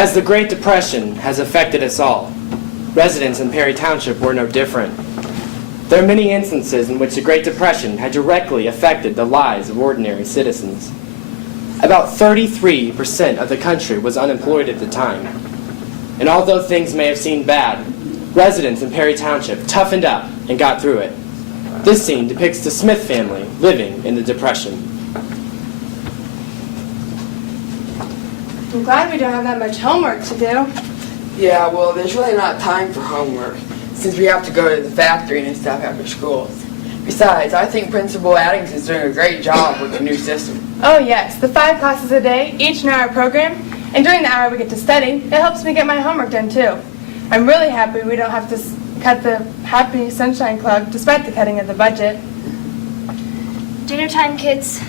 As the Great Depression has affected us all, residents in Perry Township were no different. There are many instances in which the Great Depression had directly affected the lives of ordinary citizens. About 33% of the country was unemployed at the time. And although things may have seemed bad, residents in Perry Township toughened up and got through it. This scene depicts the Smith family living in the Depression. I'm glad we don't have that much homework to do. Yeah, well, there's really not time for homework, since we have to go to the factory and stuff after school. Besides, I think Principal Addington's doing a great job with the new system. Oh yes, the 5 classes a day, each an hour program, and during the hour we get to study, it helps me get my homework done too. I'm really happy we don't have to cut the Happy Sunshine Club despite the cutting of the budget. Dinner time, kids.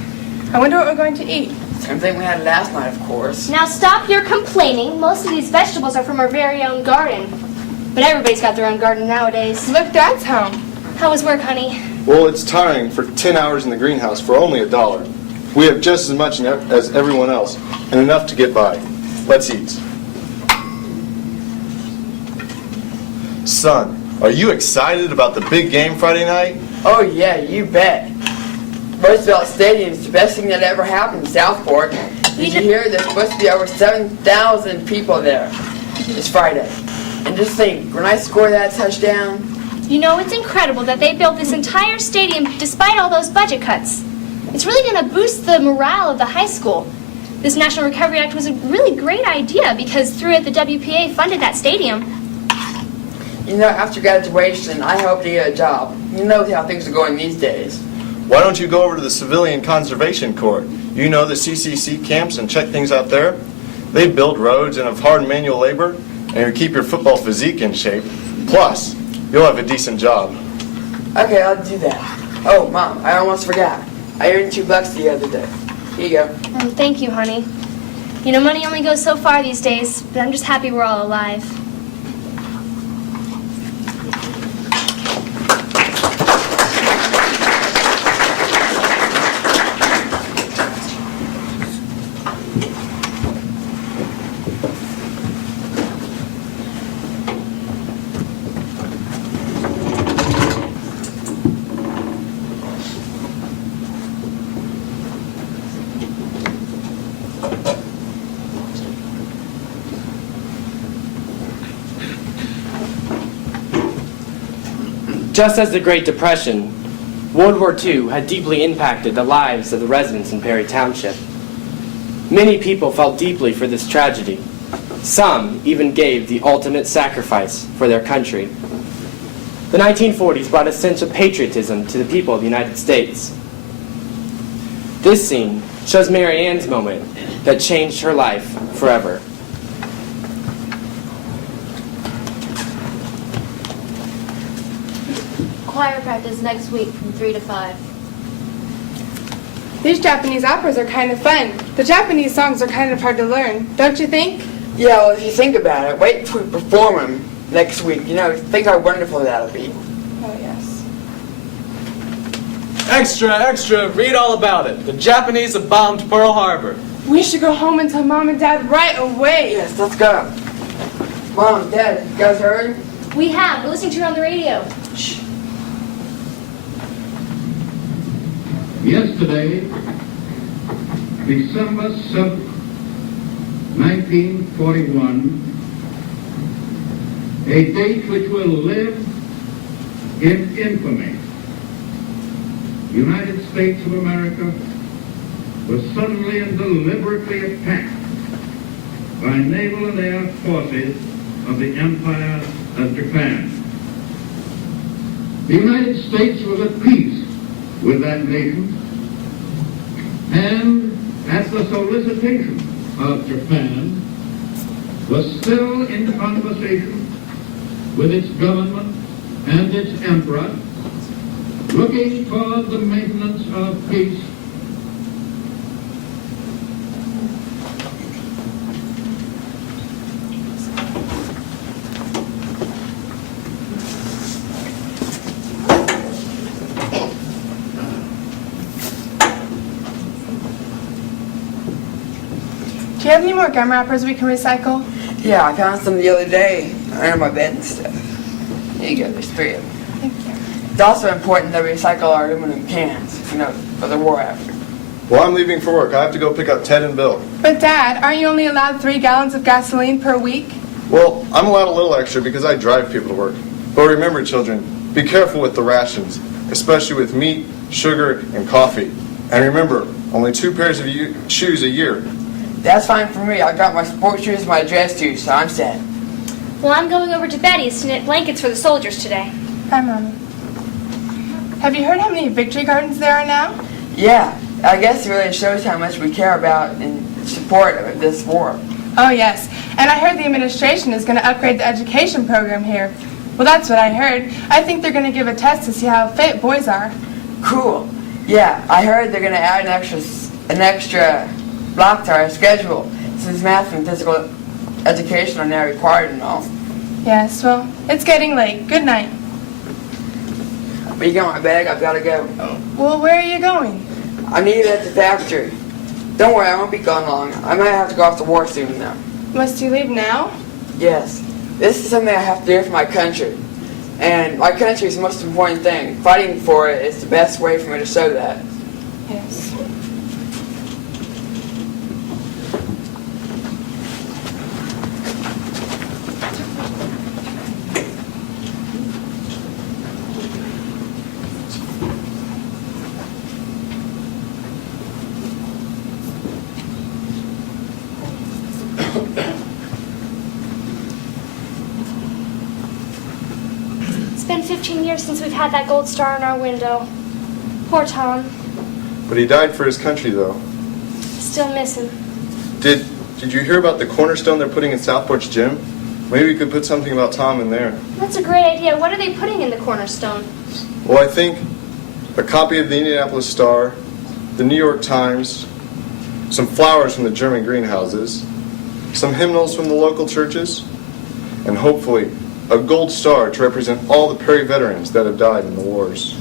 I wonder what we're going to eat. Same thing we had last night, of course. Now stop your complaining. Most of these vegetables are from our very own garden. But everybody's got their own garden nowadays. Look, Dad's home. How was work, honey? Well, it's tiring for 10 hours in the greenhouse for only $1. We have just as much as everyone else, and enough to get by. Let's eat. Son, are you excited about the big game Friday night? Oh yeah, you bet. Roosevelt Stadium's the best thing that ever happened in Southport. Did you hear there's supposed to be over 7,000 people there? It's Friday. And just think, when I score that touchdown... You know, it's incredible that they built this entire stadium despite all those budget cuts. It's really going to boost the morale of the high school. This National Recovery Act was a really great idea because through it the WPA funded that stadium. You know, after graduation, I hope to get a job. You know how things are going these days. Why don't you go over to the Civilian Conservation Corps? You know the CCC camps and check things out there? They build roads and have hard manual labor, and you keep your football physique in shape. Plus, you'll have a decent job. Okay, I'll do that. Oh, Mom, I almost forgot. I earned $2 the other day. Here you go. Thank you, honey. You know, money only goes so far these days, but I'm just happy we're all alive. Just as the Great Depression, World War II had deeply impacted the lives of the residents in Perry Township. Many people felt deeply for this tragedy. Some even gave the ultimate sacrifice for their country. The 1940s brought a sense of patriotism to the people of the United States. This scene shows Marianne's moment that changed her life forever. Choir practice next week from 3 to 5. These Japanese operas are kind of fun. The Japanese songs are kind of hard to learn, don't you think? Yeah, well, if you think about it, wait until we perform them next week. You know, think how wonderful that'll be. Oh, yes. Extra, extra, read all about it. The Japanese have bombed Pearl Harbor. We should go home and tell Mom and Dad right away. Yes, let's go. Mom, Dad, you guys heard? We have. We're listening to her on the radio. Shh. Yesterday, December 7th, 1941, a date which will live in infamy. The United States of America was suddenly and deliberately attacked by naval and air forces of the Empire of Japan. The United States was at peace with that nation, and at the solicitation of Japan, was still in conversation with its government and its emperor, looking for the maintenance of peace Do you have any more gum wrappers we can recycle? Yeah, I found some the other day under my bed and stuff. There you go, there's 3 of them. Thank you. It's also important that we recycle our aluminum cans, for the war effort. Well, I'm leaving for work. I have to go pick up Ted and Bill. But Dad, aren't you only allowed 3 gallons of gasoline per week? Well, I'm allowed a little extra because I drive people to work. But remember, children, be careful with the rations, especially with meat, sugar, and coffee. And remember, only 2 pairs of shoes a year. That's fine for me. I got my sports shoes and my dress shoes, so I'm set. Well, I'm going over to Betty's to knit blankets for the soldiers today. Hi, Mommy. Have you heard how many victory gardens there are now? Yeah, I guess it really shows how much we care about and support of this war. Oh, yes. And I heard the administration is going to upgrade the education program here. Well, that's what I heard. I think they're going to give a test to see how fit boys are. Cool. Yeah, I heard they're going to add an extra block to our schedule since math and physical education are now required and all. Yes, well, it's getting late. Good night. But you got my bag, I've got to go. Well, where are you going? I need it at the factory. Don't worry, I won't be gone long. I might have to go off to war soon though. Must you leave now? Yes. This is something I have to do for my country. And my country is the most important thing. Fighting for it is the best way for me to show that. Yes. It's been 15 years since we've had that gold star in our window. Poor Tom. But he died for his country, though. Still miss him. Did you hear about the cornerstone they're putting in Southport's gym? Maybe we could put something about Tom in there. That's a great idea. What are they putting in the cornerstone? Well, I think a copy of the Indianapolis Star, the New York Times, some flowers from the German greenhouses, some hymnals from the local churches, and hopefully a gold star to represent all the Perry veterans that have died in the wars.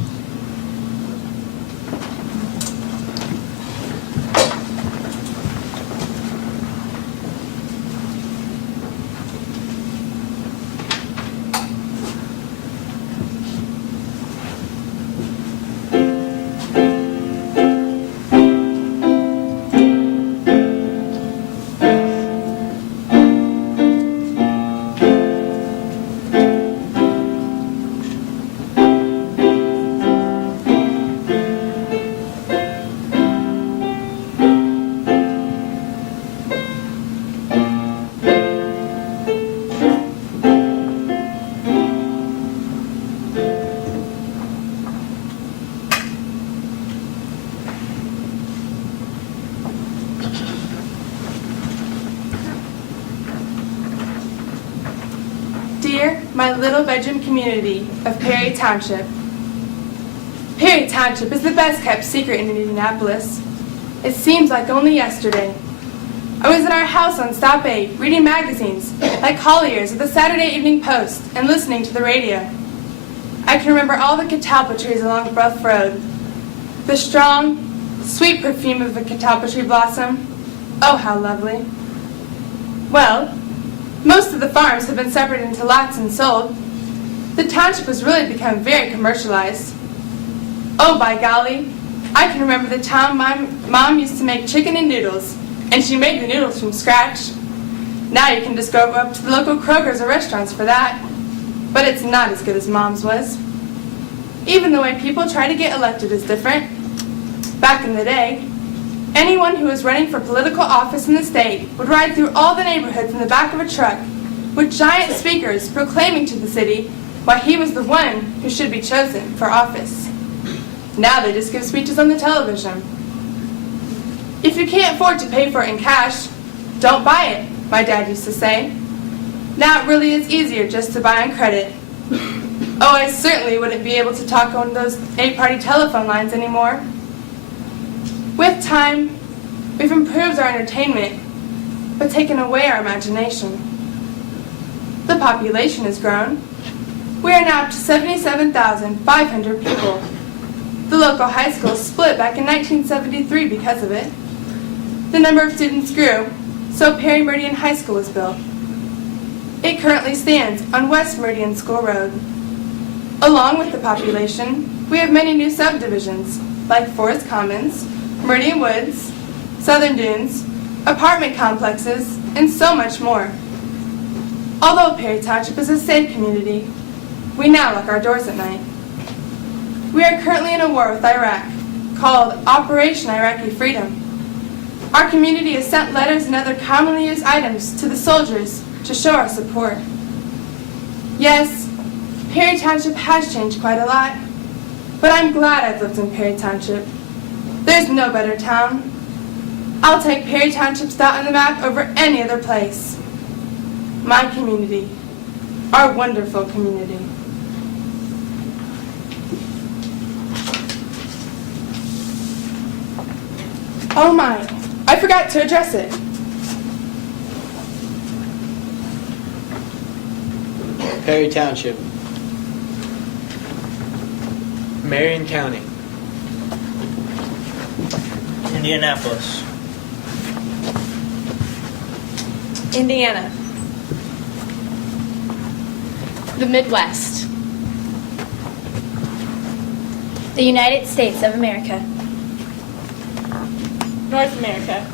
Dear my little bedroom community of Perry Township. Perry Township is the best kept secret in Indianapolis. It seems like only yesterday. I was in our house on Stop 8 reading magazines like Collier's or the Saturday Evening Post and listening to the radio. I can remember all the catalpa trees along Brough Road. The strong, sweet perfume of the catalpa tree blossom. Oh, how lovely. Well, most of the farms have been separated into lots and sold. The township has really become very commercialized. Oh, by golly, I can remember the time my mom used to make chicken and noodles, and she made the noodles from scratch. Now you can just go up to the local Kroger's or restaurants for that. But it's not as good as Mom's was. Even the way people try to get elected is different. Back in the day, anyone who was running for political office in the state would ride through all the neighborhoods in the back of a truck with giant speakers proclaiming to the city why he was the one who should be chosen for office. Now they just give speeches on the television. If you can't afford to pay for it in cash, don't buy it, my dad used to say. Now it really is easier just to buy on credit. Oh, I certainly wouldn't be able to talk on those 8-party telephone lines anymore. With time, we've improved our entertainment, but taken away our imagination. The population has grown. We are now up to 77,500 people. The local high school split back in 1973 because of it. The number of students grew, so Perry Meridian High School was built. It currently stands on West Meridian School Road. Along with the population, we have many new subdivisions, like Forest Commons, Meridian Woods, Southern Dunes, apartment complexes, and so much more. Although Perry Township is a safe community, we now lock our doors at night. We are currently in a war with Iraq, called Operation Iraqi Freedom. Our community has sent letters and other commonly used items to the soldiers to show our support. Yes, Perry Township has changed quite a lot, but I'm glad I've lived in Perry Township. There's no better town. I'll take Perry Township's dot on the map over any other place. My community, our wonderful community. Oh my, I forgot to address it. Perry Township. Marion County. Indianapolis. Indiana. The Midwest. The United States of America. North America.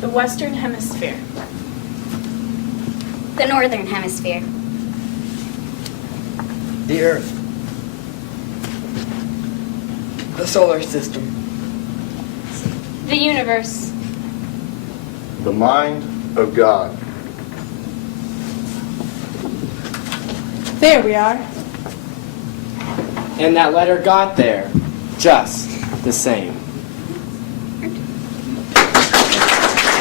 The Western Hemisphere. The Northern Hemisphere. The Earth. The solar system. The universe. The mind of God. There we are. And that letter got there, just the same.